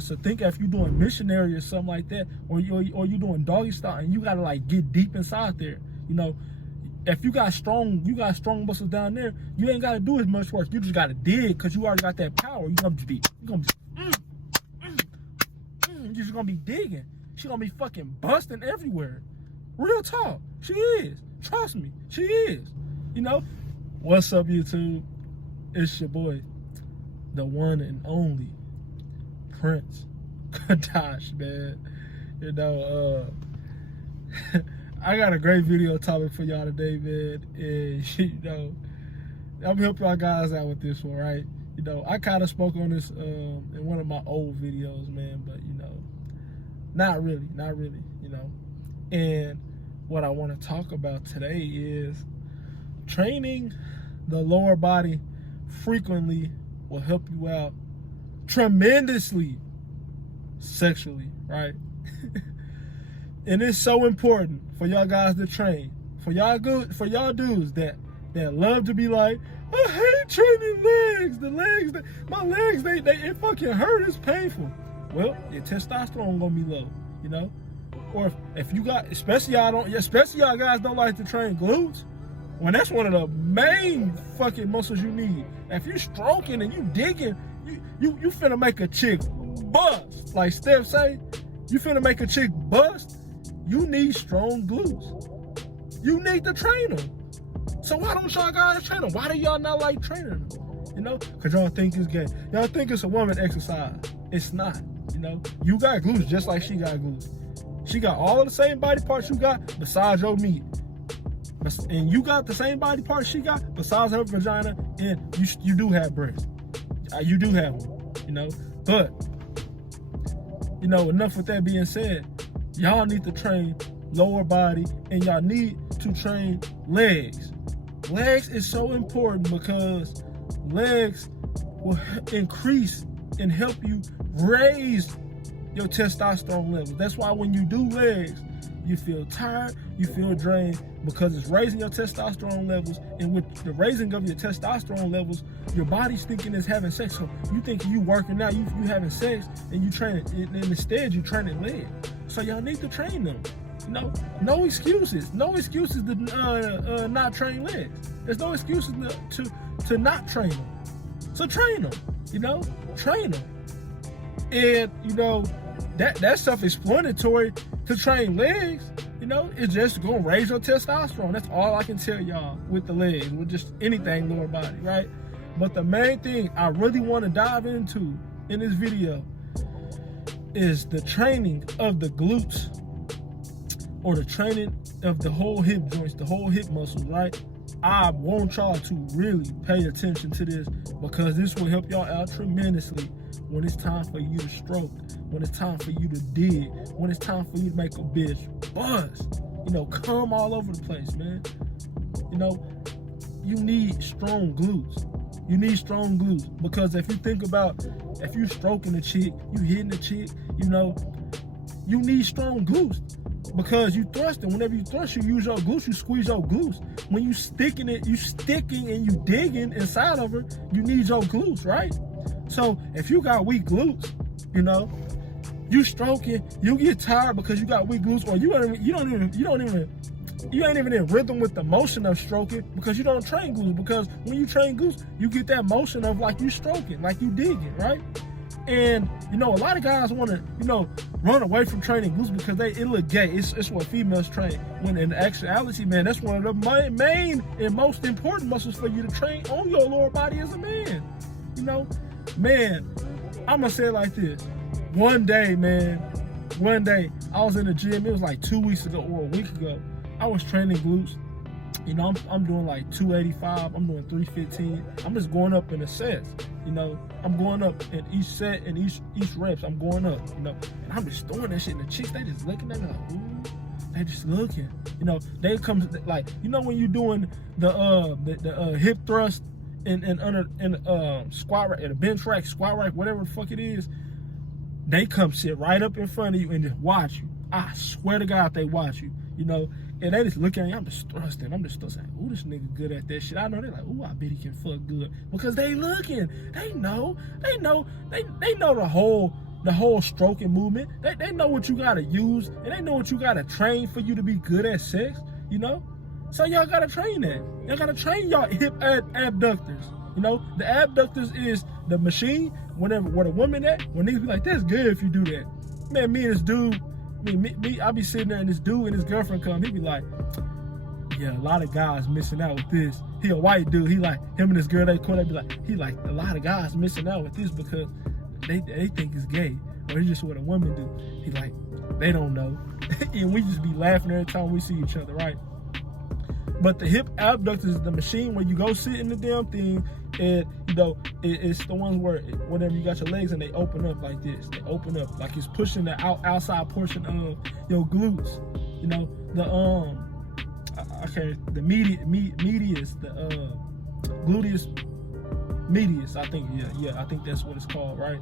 So think if you're doing missionary or something like that, or you doing doggy style, and you gotta like get deep inside there. You know, if you got strong muscles down there, you ain't gotta do as much work. You just gotta dig because you already got that power. You're just gonna be digging. She's gonna be fucking busting everywhere. Real talk. She is. Trust me. She is. You know? What's up, YouTube? It's your boy, the one and only Prince Kadash, man. You know, I got a great video topic for y'all today, man. And, you know, I'm gonna help y'all guys out with this one, right? You know, I kind of spoke on this in one of my old videos, man, but, you know, not really, you know. And what I want to talk about today is training the lower body frequently will help you out tremendously sexually, right? And it's so important for y'all guys to train. For y'all dudes that love to be like, I hate training legs. My legs, it fucking hurt. It's painful. Well, your testosterone gonna be low, you know. Or if you got, especially y'all guys don't like to train glutes. When that's one of the main fucking muscles you need. If you stroking and you digging, you finna make a chick bust. Like Steph say, you finna make a chick bust. You need strong glutes. You need to train them. So why don't y'all guys train them? Why do y'all not like training them? You know, cause y'all think it's gay. Y'all think it's a woman exercise. It's not. You know, you got glutes just like she got glutes. She got all of the same body parts you got besides your meat. And you got the same body parts she got besides her vagina, and you do have breasts. You do have them, you know. But, you know, enough with that being said, y'all need to train lower body, and y'all need to train legs. Legs is so important because legs will increase and help you raise your testosterone levels. That's why when you do legs, you feel tired, you feel drained, because it's raising your testosterone levels. And with the raising of your testosterone levels, your body's thinking it's having sex. So you think you working out, you having sex, and you training, and instead you training legs. So y'all need to train them. You know, no excuses. No excuses to not train legs. There's no excuses to not train them. So train them. You know, train them. And you know, that's self-explanatory. To train legs, you know, it's just gonna raise your testosterone. That's all I can tell y'all with the legs, with just anything lower body, right? But the main thing I really want to dive into in this video is the training of the glutes, or the training of the whole hip joints, the whole hip muscles, right? I want y'all to really pay attention to this, because this will help y'all out tremendously when it's time for you to stroke, when it's time for you to dig, when it's time for you to make a bitch bust. You know, come all over the place, man. You know, you need strong glutes. You need strong glutes, because if you think about, if you stroking a chick, you hitting a chick, you know, you need strong glutes. Because you thrusting. Whenever you thrust, you use your glutes, you squeeze your glutes. When you sticking and you digging inside of her, you need your glutes, right? So if you got weak glutes, you know, you stroking, you get tired because you got weak glutes, or you ain't even in rhythm with the motion of stroking, because you don't train glutes. Because when you train glutes, you get that motion of like you stroking, like you digging, right? And you know, a lot of guys want to, you know, run away from training glutes because it look gay. It's what females train. When in actuality, man, that's one of the main and most important muscles for you to train on your lower body as a man. You know, man, I'm gonna say it like this. One day, I was in the gym. It was like 2 weeks ago or a week ago. I was training glutes. You know, I'm doing like 285. I'm doing 315. I'm just going up in the sets. You know, I'm going up in each set and each reps. I'm going up. You know, and I'm just throwing that shit. And the chicks, they just looking at me like, ooh. They just looking. You know, they come like, you know, when you doing the hip thrust and squat rack, and a bench rack, squat rack, whatever the fuck it is, they come sit right up in front of you and just watch you. I swear to God, they watch you. you know, and they just looking at me, I'm just thrusting. I'm just still saying, ooh, this nigga good at that shit. I know they're like, ooh, I bet he can fuck good. Because they looking. They know the whole stroking movement. They know what you gotta use, and they know what you gotta train for you to be good at sex, you know? So y'all gotta train that. Y'all gotta train y'all hip abductors. You know, the abductors is the machine, where the woman at, when niggas be like, that's good if you do that. Man, me and this dude, I be sitting there and this dude and his girlfriend come, he be like, yeah, a lot of guys missing out with this. He a white dude, he like, him and his girl, they be like, he like, a lot of guys missing out with this because they think it's gay, or it's just what a woman do. He like, they don't know. And we just be laughing every time we see each other, right? But the hip abductors is the machine where you go sit in the damn thing, and you know, it's the ones where whenever you got your legs and they open up like this. They open up like it's pushing the outside portion of your glutes. You know, the medius, the gluteus medius, I think, yeah, I think that's what it's called, right?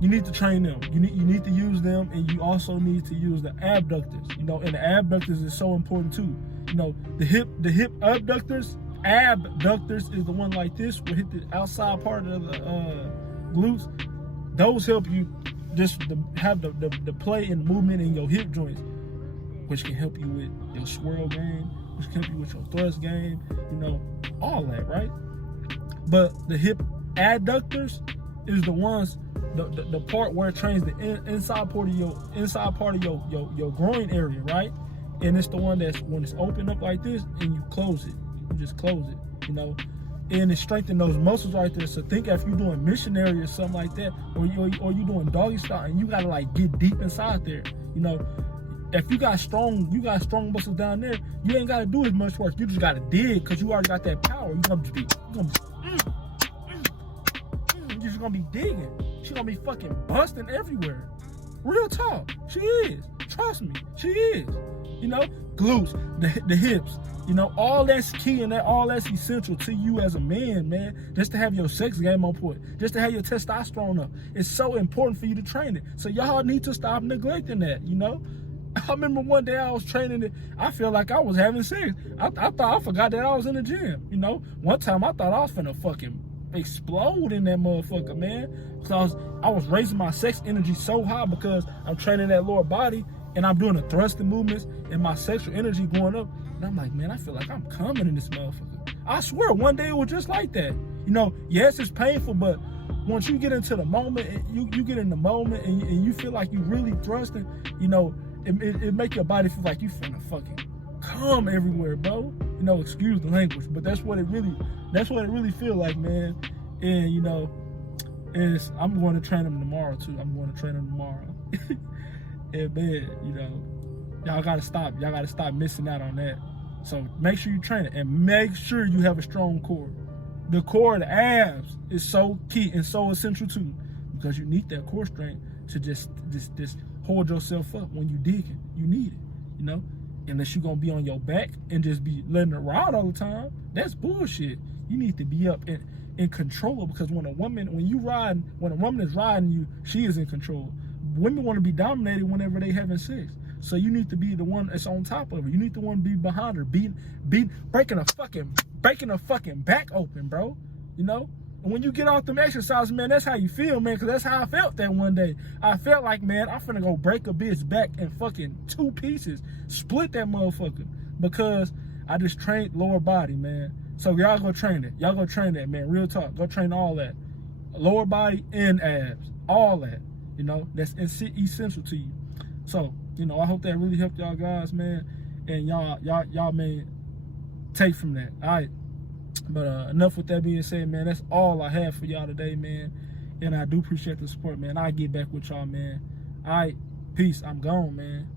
You need to train them. You need to use them, and you also need to use the abductors. You know, and the abductors is so important too. You know, the hip abductors is the one like this, will hit the outside part of the glutes. Those help you just have the play and movement in your hip joints, which can help you with your swirl game, which can help you with your thrust game, you know, all that, right? But the hip adductors is the ones, the part where it trains the inside part of your groin area, right? And it's the one that's when it's open up like this and you close it. You just close it, you know, and it strengthens those muscles right there. So think if you're doing missionary or something like that, or you doing doggy style, and you gotta like get deep inside there, you know. If you got strong muscles down there, you ain't gotta do as much work. You just gotta dig, because you already got that power. You're just gonna be digging. She gonna be fucking busting everywhere. Real talk. She is. Trust me. She is. You know, glutes, the hips, you know, all that's key, and all that's essential to you as a man, just to have your sex game on point, just to have your testosterone up. It's so important for you to train it. So y'all need to stop neglecting that, you know? I remember one day I was training it, I feel like I was having sex. I thought I forgot that I was in the gym, you know? One time I thought I was finna fucking explode in that motherfucker, man. Because I was raising my sex energy so high because I'm training that lower body, and I'm doing the thrusting movements, and my sexual energy going up. And I'm like, man, I feel like I'm coming in this motherfucker. I swear, one day it was just like that. You know, yes, it's painful, but once you get into the moment, you get in the moment, and you feel like you really thrusting, you know, it make your body feel like you finna fucking come everywhere, bro. You know, excuse the language, but that's what it really feel like, man. And you know, I'm going to train them tomorrow too. I'm going to train them tomorrow. And man, you know, y'all gotta stop missing out on that. So make sure you train it, and make sure you have a strong core. The core, the abs, is so key and so essential too, because you need that core strength to just hold yourself up when you digging. You need it, you know. Unless you're gonna be on your back and just be letting it ride all the time, that's bullshit. You need to be up in control, because when a woman is riding you, she is in control. Women want to be dominated whenever they having sex. So you need to be the one that's on top of her. You need the one to be behind her, breaking a fucking back open, bro. You know? And when you get off them exercises, man, that's how you feel, man, because that's how I felt that one day. I felt like, man, I'm finna go break a bitch back in fucking 2 pieces, split that motherfucker, because I just trained lower body, man. So y'all go train it. Y'all go train that, man. Real talk. Go train all that. Lower body and abs. All that. You know, that's essential to you. So, you know, I hope that really helped y'all guys, man. And y'all may take from that. All right. But enough with that being said, man. That's all I have for y'all today, man. And I do appreciate the support, man. I'll get back with y'all, man. All right. Peace. I'm gone, man.